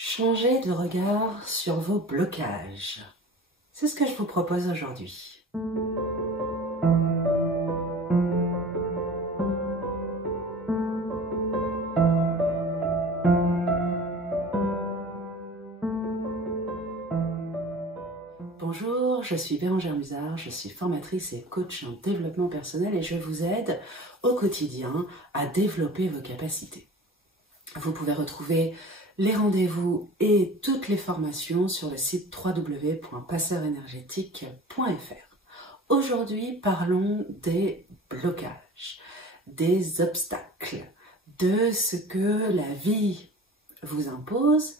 Changez de regard sur vos blocages. C'est ce que je vous propose aujourd'hui. Bonjour, je suis Bérangère Musard, je suis formatrice et coach en développement personnel et je vous aide au quotidien à développer vos capacités. Vous pouvez retrouver les rendez-vous et toutes les formations sur le site www.passeursénergétique.fr. Aujourd'hui, parlons des blocages, des obstacles, de ce que la vie vous impose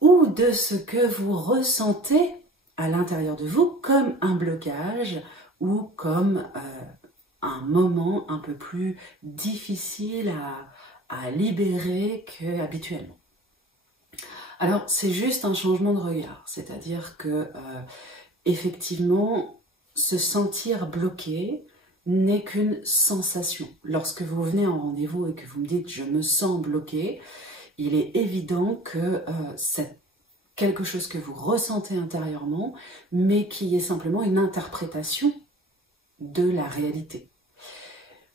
ou de ce que vous ressentez à l'intérieur de vous comme un blocage ou comme un moment un peu plus difficile à libérer qu'habituellement. Alors, c'est juste un changement de regard, c'est-à-dire que, effectivement, se sentir bloqué n'est qu'une sensation. Lorsque vous venez en rendez-vous et que vous me dites « je me sens bloqué », il est évident que c'est quelque chose que vous ressentez intérieurement, mais qui est simplement une interprétation de la réalité.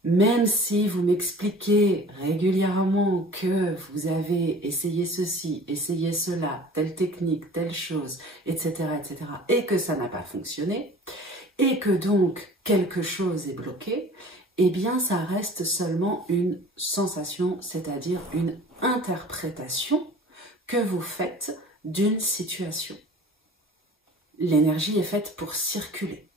Même si vous m'expliquez régulièrement que vous avez essayé ceci, essayé cela, telle technique, telle chose, etc., et que ça n'a pas fonctionné, et que donc quelque chose est bloqué, eh bien ça reste seulement une sensation, c'est-à-dire une interprétation que vous faites d'une situation. L'énergie est faite pour circuler.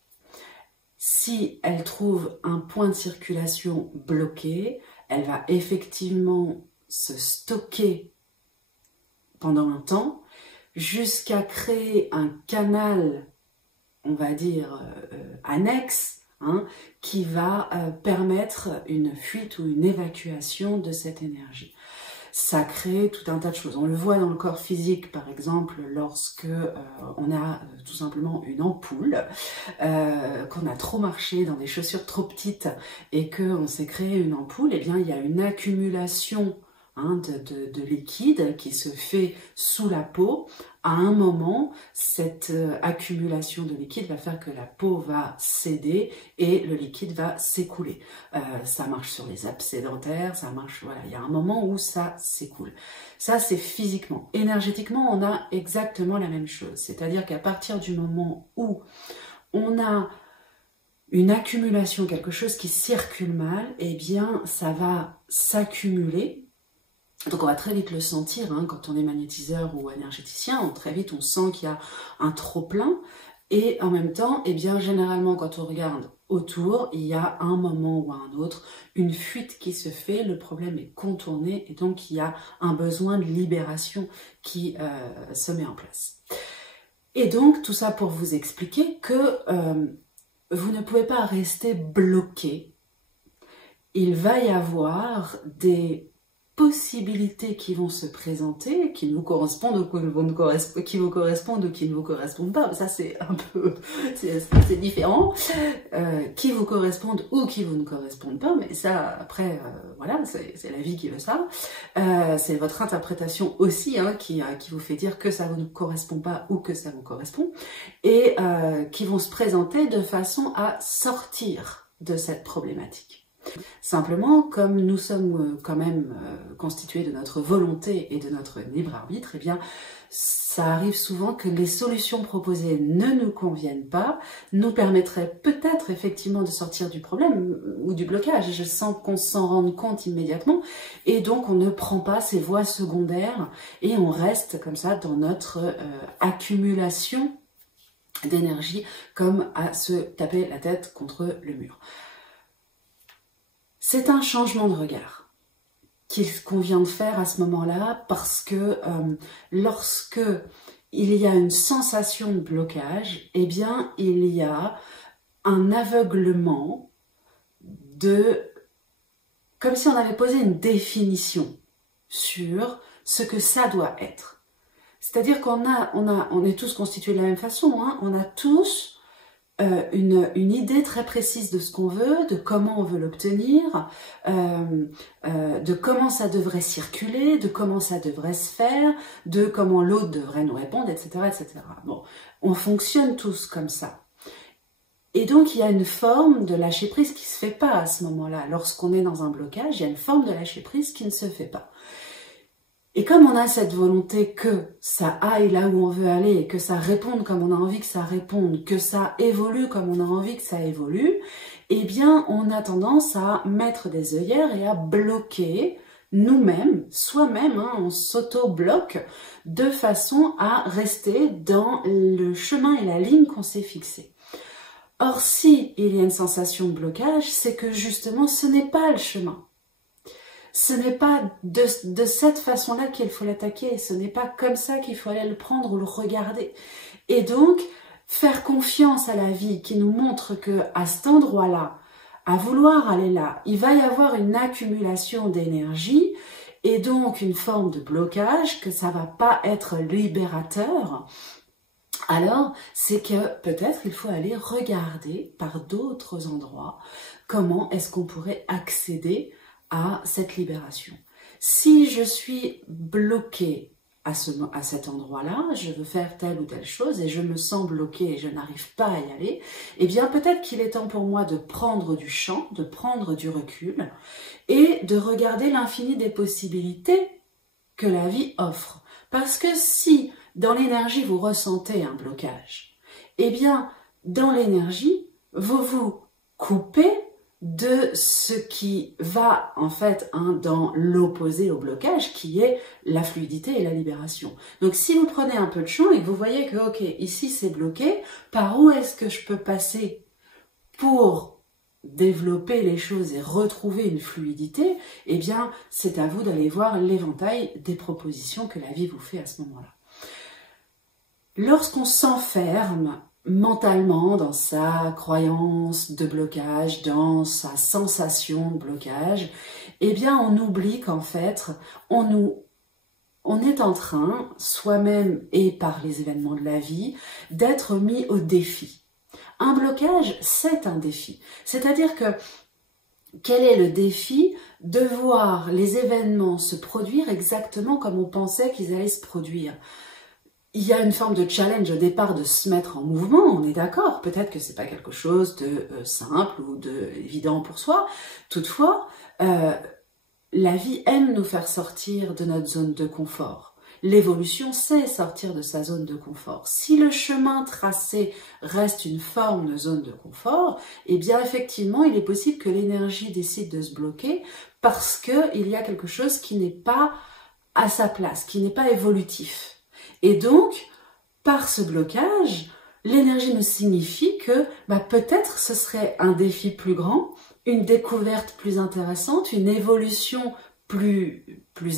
Si elle trouve un point de circulation bloqué, elle va effectivement se stocker pendant un temps jusqu'à créer un canal, on va dire, annexe, qui va permettre une fuite ou une évacuation de cette énergie. Ça crée tout un tas de choses. On le voit dans le corps physique, par exemple, lorsque on a tout simplement une ampoule, qu'on a trop marché dans des chaussures trop petites et qu'on s'est créé une ampoule, eh bien il y a une accumulation de liquide qui se fait sous la peau. À un moment, cette accumulation de liquide va faire que la peau va céder et le liquide va s'écouler. Ça marche sur les abcès dentaires, ça marche, voilà, il y a un moment où ça s'écoule. Ça, c'est physiquement. Énergétiquement, on a exactement la même chose. C'est-à-dire qu'à partir du moment où on a une accumulation, quelque chose qui circule mal, eh bien, ça va s'accumuler. Donc on va très vite le sentir, quand on est magnétiseur ou énergéticien, très vite on sent qu'il y a un trop-plein. Et en même temps, eh bien, généralement quand on regarde autour, il y a un moment ou un autre, une fuite qui se fait, le problème est contourné et donc il y a un besoin de libération qui se met en place. Et donc tout ça pour vous expliquer que vous ne pouvez pas rester bloqué. Il va y avoir des possibilités qui vont se présenter, qui vous correspondent ou qui vous correspondent ou qui ne vous correspondent pas. Ça c'est un peu, c'est différent. Qui vous correspondent ou qui vous ne correspondent pas, mais ça après, voilà, c'est la vie qui veut ça. C'est votre interprétation aussi qui vous fait dire que ça vous ne correspond pas ou que ça vous correspond, et qui vont se présenter de façon à sortir de cette problématique. Simplement, comme nous sommes quand même constitués de notre volonté et de notre libre arbitre, eh bien, ça arrive souvent que les solutions proposées ne nous conviennent pas, nous permettraient peut-être effectivement de sortir du problème ou du blocage. Je sens qu'on s'en rende compte immédiatement et donc on ne prend pas ces voies secondaires et on reste comme ça dans notre accumulation d'énergie comme à se taper la tête contre le mur. C'est un changement de regard qu'il convient de faire à ce moment-là parce que lorsque il y a une sensation de blocage, eh bien il y a un aveuglement comme si on avait posé une définition sur ce que ça doit être. C'est-à-dire qu'on est tous constitués de la même façon, on a tous une idée très précise de ce qu'on veut, de comment on veut l'obtenir, de comment ça devrait circuler, de comment ça devrait se faire, de comment l'autre devrait nous répondre, etc., etc. Bon, on fonctionne tous comme ça. Et donc, il y a une forme de lâcher prise qui se fait pas à ce moment-là. Lorsqu'on est dans un blocage, il y a une forme de lâcher prise qui ne se fait pas. Et comme on a cette volonté que ça aille là où on veut aller, que ça réponde comme on a envie que ça réponde, que ça évolue comme on a envie que ça évolue, eh bien, on a tendance à mettre des œillères et à bloquer nous-mêmes, soi-même, hein, on s'auto-bloque de façon à rester dans le chemin et la ligne qu'on s'est fixée. Or, si il y a une sensation de blocage, c'est que justement, ce n'est pas le chemin. Ce n'est pas de cette façon-là qu'il faut l'attaquer, ce n'est pas comme ça qu'il faut aller le prendre ou le regarder. Et donc, faire confiance à la vie qui nous montre que à cet endroit-là, à vouloir aller là, il va y avoir une accumulation d'énergie et donc une forme de blocage, que ça va pas être libérateur. Alors, c'est que peut-être il faut aller regarder par d'autres endroits comment est-ce qu'on pourrait accéder à cette libération. Si je suis bloquée à cet endroit-là, je veux faire telle ou telle chose et je me sens bloquée et je n'arrive pas à y aller, eh bien peut-être qu'il est temps pour moi de prendre du champ, de prendre du recul et de regarder l'infini des possibilités que la vie offre. Parce que si dans l'énergie vous ressentez un blocage, eh bien dans l'énergie, vous vous coupez de ce qui va en fait dans l'opposé au blocage qui est la fluidité et la libération. Donc si vous prenez un peu de champ et que vous voyez que ok, ici c'est bloqué, par où est-ce que je peux passer pour développer les choses et retrouver une fluidité, eh bien c'est à vous d'aller voir l'éventail des propositions que la vie vous fait à ce moment-là. Lorsqu'on s'enferme mentalement dans sa croyance de blocage, dans sa sensation de blocage, eh bien on oublie qu'en fait on est en train, soi-même et par les événements de la vie, d'être mis au défi. Un blocage, c'est un défi. C'est-à-dire que quel est le défi de voir les événements se produire exactement comme on pensait qu'ils allaient se produire? Il y a une forme de challenge au départ de se mettre en mouvement, on est d'accord. Peut-être que c'est pas quelque chose de simple ou de évident pour soi. Toutefois, la vie aime nous faire sortir de notre zone de confort. L'évolution sait sortir de sa zone de confort. Si le chemin tracé reste une forme de zone de confort, eh bien effectivement, il est possible que l'énergie décide de se bloquer parce qu'il y a quelque chose qui n'est pas à sa place, qui n'est pas évolutif. Et donc, par ce blocage, l'énergie nous signifie que peut-être ce serait un défi plus grand, une découverte plus intéressante, une évolution plus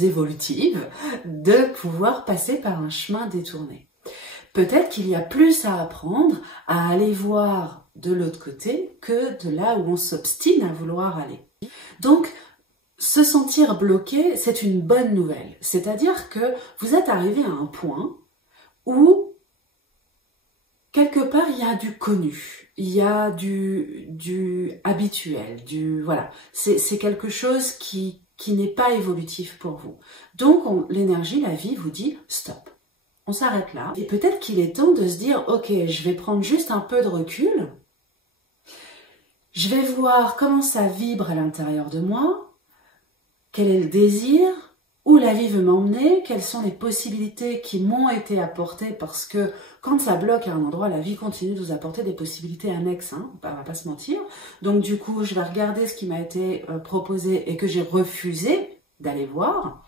évolutive, de pouvoir passer par un chemin détourné. Peut-être qu'il y a plus à apprendre à aller voir de l'autre côté que de là où on s'obstine à vouloir aller. Donc, se sentir bloqué, c'est une bonne nouvelle. C'est-à-dire que vous êtes arrivé à un point où, quelque part, il y a du connu, il y a du habituel, voilà. C'est quelque chose qui n'est pas évolutif pour vous. Donc, l'énergie, la vie vous dit stop. On s'arrête là. Et peut-être qu'il est temps de se dire, ok, je vais prendre juste un peu de recul. Je vais voir comment ça vibre à l'intérieur de moi. Quel est le désir? Où la vie veut m'emmener? Quelles sont les possibilités qui m'ont été apportées? Parce que quand ça bloque à un endroit, la vie continue de vous apporter des possibilités annexes, hein, on va pas se mentir. Donc du coup, je vais regarder ce qui m'a été proposé et que j'ai refusé d'aller voir.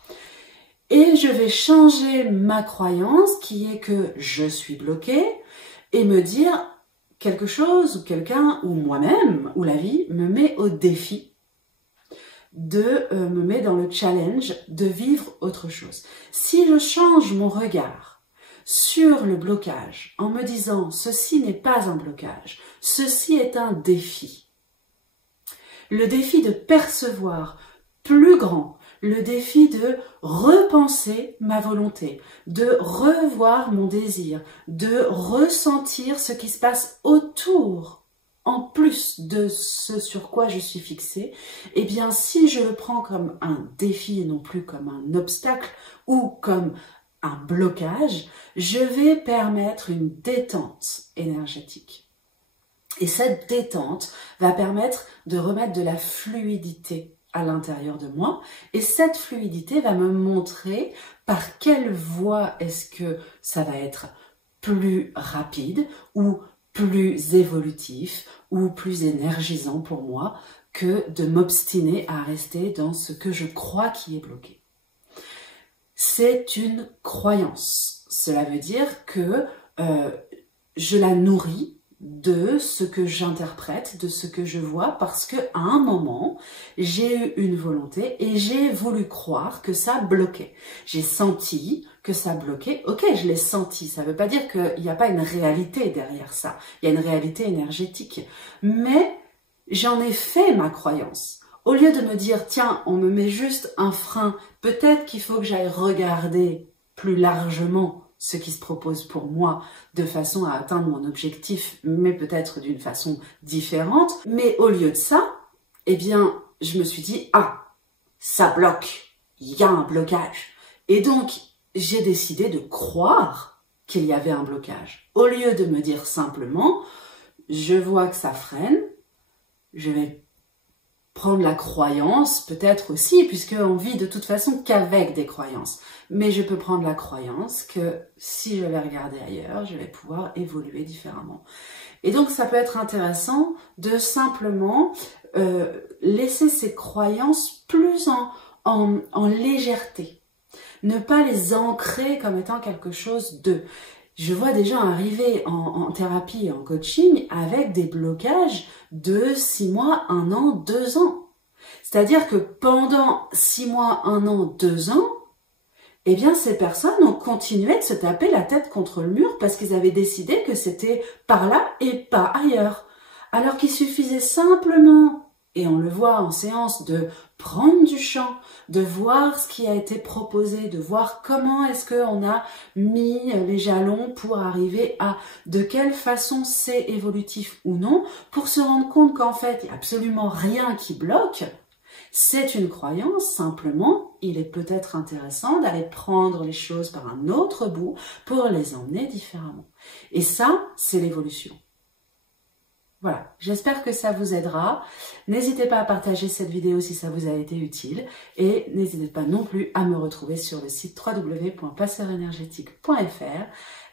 Et je vais changer ma croyance qui est que je suis bloquée et me dire quelque chose ou quelqu'un ou moi-même ou la vie me met au défi me met dans le challenge de vivre autre chose. Si je change mon regard sur le blocage en me disant ceci n'est pas un blocage, ceci est un défi. Le défi de percevoir plus grand, le défi de repenser ma volonté, de revoir mon désir, de ressentir ce qui se passe autour, en plus de ce sur quoi je suis fixée. Eh bien, si je le prends comme un défi et non plus comme un obstacle ou comme un blocage, je vais permettre une détente énergétique. Et cette détente va permettre de remettre de la fluidité à l'intérieur de moi. Et cette fluidité va me montrer par quelle voie est-ce que ça va être plus rapide ou plus évolutif ou plus énergisant pour moi que de m'obstiner à rester dans ce que je crois qui est bloqué. C'est une croyance. Cela veut dire que je la nourris de ce que j'interprète, de ce que je vois, parce qu'à un moment, j'ai eu une volonté et j'ai voulu croire que ça bloquait. J'ai senti que ça bloquait. Ok, je l'ai senti. Ça ne veut pas dire qu'il n'y a pas une réalité derrière ça. Il y a une réalité énergétique. Mais j'en ai fait ma croyance. Au lieu de me dire, tiens, on me met juste un frein, peut-être qu'il faut que j'aille regarder plus largement ce qui se propose pour moi de façon à atteindre mon objectif, mais peut-être d'une façon différente. Mais au lieu de ça, eh bien, je me suis dit, ah, ça bloque, il y a un blocage. Et donc, j'ai décidé de croire qu'il y avait un blocage. Au lieu de me dire simplement, je vois que ça freine, je vais prendre la croyance, peut-être aussi, puisqu'on vit de toute façon qu'avec des croyances. Mais je peux prendre la croyance que si je vais regarder ailleurs, je vais pouvoir évoluer différemment. Et donc, ça peut être intéressant de simplement laisser ces croyances plus en légèreté. Ne pas les ancrer comme étant quelque chose de... Je vois des gens arriver en thérapie et en coaching avec des blocages de 6 mois, 1 an, 2 ans. C'est-à-dire que pendant 6 mois, 1 an, 2 ans, eh bien ces personnes ont continué de se taper la tête contre le mur parce qu'ils avaient décidé que c'était par là et pas ailleurs. Alors qu'il suffisait simplement, et on le voit en séance, de prendre du champ, de voir ce qui a été proposé, de voir comment est-ce qu'on a mis les jalons pour arriver à de quelle façon c'est évolutif ou non, pour se rendre compte qu'en fait, il n'y a absolument rien qui bloque. C'est une croyance, simplement, il est peut-être intéressant d'aller prendre les choses par un autre bout pour les emmener différemment. Et ça, c'est l'évolution. Voilà, j'espère que ça vous aidera. N'hésitez pas à partager cette vidéo si ça vous a été utile et n'hésitez pas non plus à me retrouver sur le site www.passeursénergétique.fr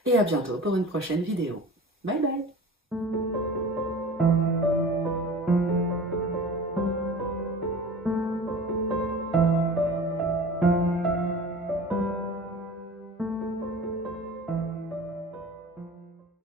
et à bientôt pour une prochaine vidéo. Bye bye.